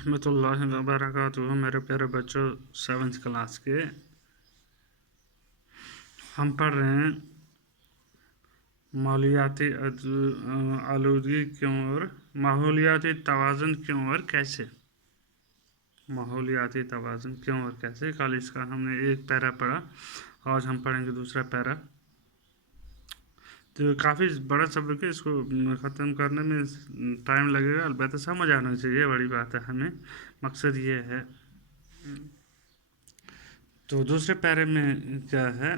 रहमतुल्लाहि व बरकातुहू। मेरे प्यारे बच्चों, 7th क्लास के हम पढ़ रहे हैं आलूदगी क्यों और माहौलियाती तवाज़ुन क्यों और कैसे। माहौलियाती तवाज़ुन क्यों और कैसे। कल इसका हमने एक पैरा पढ़ा, आज हम पढ़ेंगे दूसरा पैरा। तो काफ़ी बड़ा सब्जेक्ट है, इसको ख़त्म करने में टाइम लगेगा, अलबत्ता समझ आना चाहिए, बड़ी बात है। हमें मकसद ये है। तो दूसरे पैरे में क्या है,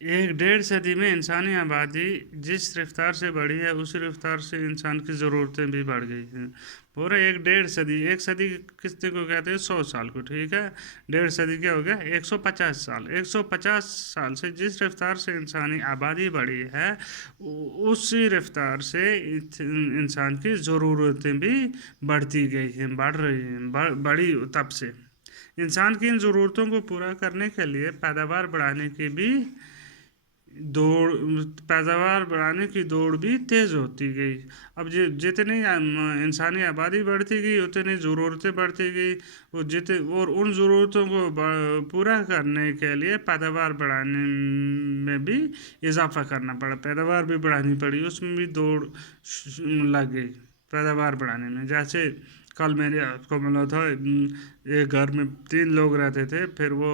1.5 सदी में इंसानी आबादी जिस रफ्तार से बढ़ी है उसी रफ्तार से इंसान की ज़रूरतें भी बढ़ गई हैं। पूरा 1.5 सदी, 1 सदी कितने को कहते हैं, 100 साल को, ठीक है। 1.5 सदी क्या हो गया, 150 साल। 150 साल से जिस रफ्तार से इंसानी आबादी बढ़ी है उसी रफ्तार से इंसान की ज़रूरतें भी बढ़ती गई हैं, बढ़ रही हैं, बढ़ी तब से। इंसान की इन ज़रूरतों को पूरा करने के लिए पैदावार बढ़ाने की दौड़ भी तेज़ होती गई। अब जितनी इंसानी आबादी बढ़ती गई उतनी ज़रूरतें बढ़ती गई, और उन ज़रूरतों को पूरा करने के लिए पैदावार बढ़ाने में भी इजाफा करना पड़ा, पैदावार भी बढ़ानी पड़ी, उसमें भी दौड़ लग गई पैदावार बढ़ाने में। जैसे कल मैंने आपको बोला था, एक घर में 3 लोग रहते थे, फिर वो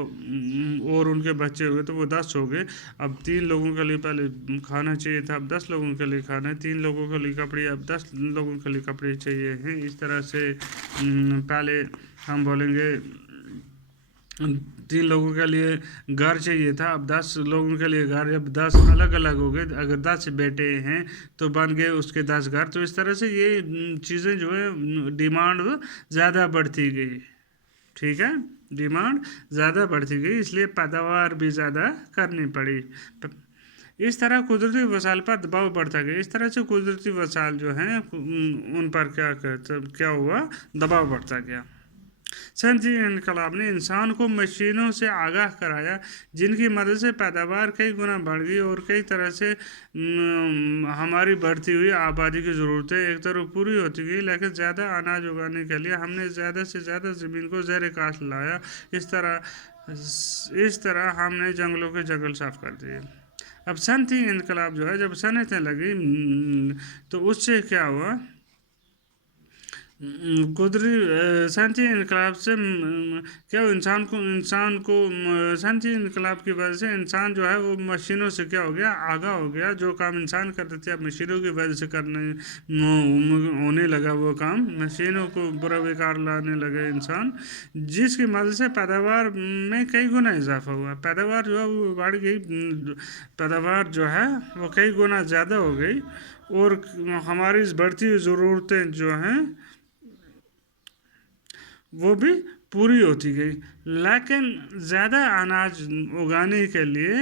और उनके बच्चे हुए तो वो 10 हो गए। अब 3 लोगों के लिए पहले खाना चाहिए था, अब 10 लोगों के लिए खाना है। 3 लोगों के लिए कपड़े, अब 10 लोगों के लिए कपड़े चाहिए हैं। इस तरह से पहले हम बोलेंगे 3 लोगों के लिए घर चाहिए था, अब 10 लोगों के लिए घर, अब 10 अलग अलग हो गए। अगर 10 बेटे हैं तो बन गए उसके 10 घर। तो इस तरह से ये चीज़ें जो है, डिमांड ज़्यादा बढ़ती गई, ठीक है। डिमांड ज़्यादा बढ़ती गई, इसलिए पैदावार भी ज़्यादा करनी पड़ी। इस तरह कुदरती वसाइल पर दबाव बढ़ता गया। इस तरह से कुदरती वसाइल जो हैं उन पर क्या हुआ, दबाव बढ़ता गया। सनती इनकलाब ने इंसान को मशीनों से आगाह कराया, जिनकी मदद से पैदावार कई गुना बढ़ गई और कई तरह से हमारी बढ़ती हुई आबादी की ज़रूरतें एक तरफ पूरी होती गई। लेकिन ज़्यादा अनाज उगाने के लिए हमने ज़्यादा से ज़्यादा ज़मीन को ज़ेर काश्त लाया। इस तरह हमने जंगलों के जंगल साफ कर दिए। अब सनती इनकलाब जो है, जब सनतें लगी तो उससे क्या हुआ, सनती इनकलाब से क्या इंसान को सनती इनकलाब की वजह से इंसान जो है वो मशीनों से क्या हो गया, आगा हो गया। जो काम इंसान करते थे अब मशीनों की वजह से होने लगा, वो काम मशीनों को बुरा बेकार लाने लगे इंसान, जिसकी मदद से पैदावार में कई गुना इजाफा हुआ। पैदावार जो है वो बढ़ गई, पैदावार जो है वो कई गुना ज़्यादा हो गई, और हमारी बढ़ती हुई ज़रूरतें जो हैं वो भी पूरी होती गई। लेकिन ज़्यादा अनाज उगाने के लिए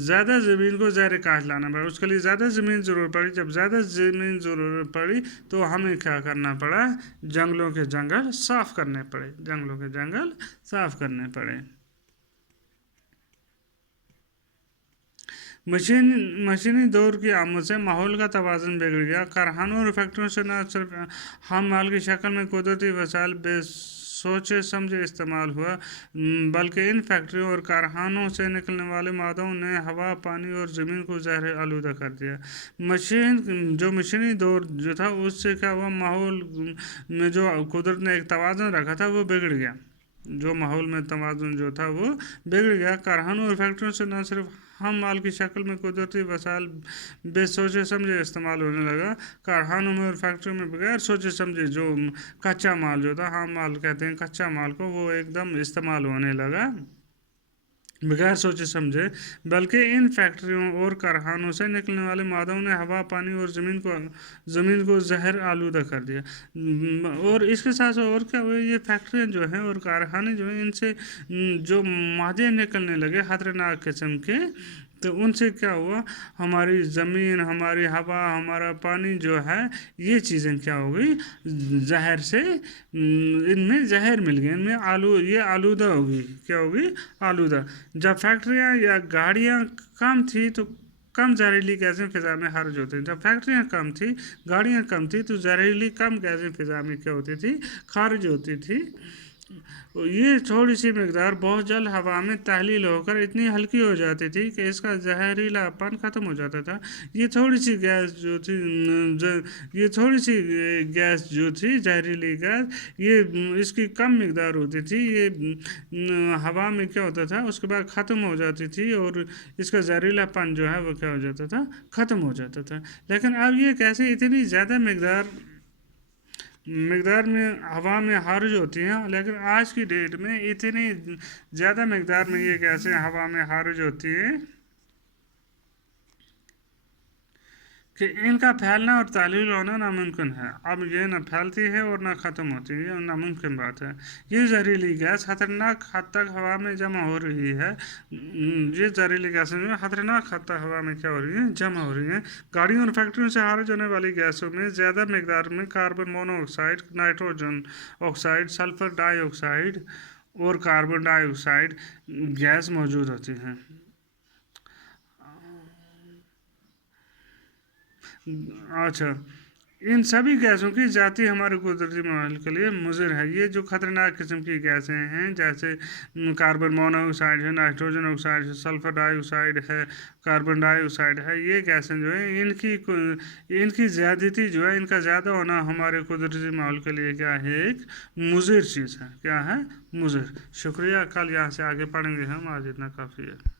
ज़्यादा ज़मीन को ज़ेर काश्त लाना पड़ा, उसके लिए ज़्यादा ज़मीन ज़रूरत पड़ी। जब ज़्यादा ज़मीन ज़रूरत पड़ी तो हमें क्या करना पड़ा, जंगलों के जंगल साफ़ करने पड़े, जंगलों के जंगल साफ़ करने पड़े। मशीनी दौर की आमद से माहौल का तवाज़ुन बिगड़ गया। कारखानों और फैक्ट्रियों से न सिर्फ हम माल की शक्ल में कुदरती वसाइल सोचे समझे इस्तेमाल हुआ, बल्कि इन फैक्ट्रियों और कारखानों से निकलने वाले मादों ने हवा, पानी और ज़मीन को ज़हर आलूदा कर दिया। मशीनी दौर जो था उससे क्या हुआ, माहौल में जो कुदरत ने एक तवाज़ुन रखा था वो बिगड़ गया। जो माहौल में तवाज़ुन जो था वो बिगड़ गया। कारखानों और फैक्ट्रियों से न सिर्फ हम माल की शक्ल में कुदरती वसाइल बेसोचे समझे इस्तेमाल होने लगा। कारखानों में और फैक्ट्रियों में बगैर सोचे समझे जो कच्चा माल जो था, हम माल कहते हैं कच्चा माल को, वो एकदम इस्तेमाल होने लगा बगैर सोचे समझे। बल्कि इन फैक्ट्रियों और कारखानों से निकलने वाले मादों ने हवा, पानी और ज़मीन को जहर आलूदा कर दिया। और इसके साथ साथ और क्या हुआ, ये फैक्ट्रियाँ जो हैं और कारखाने जो हैं, इनसे जो मादे निकलने लगे खतरनाक किस्म के, तो उनसे क्या हुआ, हमारी ज़मीन, हमारी हवा, हमारा पानी जो है, ये चीज़ें क्या हो गई, जहर से इनमें जहर मिल गए, इनमें ये आलूदा होगी, क्या होगी, आलूदा। जब फैक्ट्रियाँ या गाड़ियाँ कम थी तो कम जहरीली गैसें फिज़ा में खारिज होती थी। जब फैक्ट्रियाँ कम थी, गाड़ियाँ कम थी, तो जहरीली कम गैसें फिज़ा में क्या होती थी, खारिज होती थी। ये थोड़ी सी मकदार बहुत जल्द हवा में तहलील होकर इतनी हल्की हो जाती थी कि इसका जहरीलापन ख़त्म हो जाता था। ये थोड़ी सी गैस जो थी ये थोड़ी सी गैस जो थी जहरीली गैस, ये इसकी कम मकदार होती थी, ये हवा में क्या होता था उसके बाद ख़त्म हो जाती थी और इसका जहरीलापन जो है वो क्या हो जाता था, ख़त्म हो जाता था। लेकिन अब ये कैसे इतनी ज़्यादा मकदार में हवा में खारिज होती हैं, लेकिन आज की डेट में इतनी ज़्यादा मकदार में ये गैसें हवा में खारिज होती हैं कि इनका फैलना और तालील होना नामुमकिन है। अब ये ना फैलती है और ना ख़त्म होती है, ये नामुमकिन बात है। ये जहरीली गैस खतरनाक हद तक हवा में जमा हो रही है। ये जहरीली गैसें जो है खतरनाक हद तक हवा में क्या हो रही है, जमा हो रही हैं। गाड़ियों और फैक्ट्रियों से खारिज होने वाली गैसों में ज़्यादा मकदार में carbon monoxide, nitrogen oxide, sulphur dioxide और कार्बन डाइऑक्साइड गैस मौजूद होती हैं। अच्छा, इन सभी गैसों की जाति हमारे कुदरती माहौल के लिए मुज़र है। ये जो खतरनाक किस्म की गैसें हैं, जैसे कार्बन मोनोऑक्साइड है, नाइट्रोजन ऑक्साइड है, सल्फर डाइऑक्साइड है, कार्बन डाइऑक्साइड है, ये गैसें जो है इनकी ज़्यादती जो है, इनका ज़्यादा होना हमारे कुदरती माहौल के लिए क्या है, एक मुज़र चीज़ है। क्या है, मुज़र। शुक्रिया। कल यहाँ से आगे पढ़ेंगे हम, आज इतना काफ़ी है।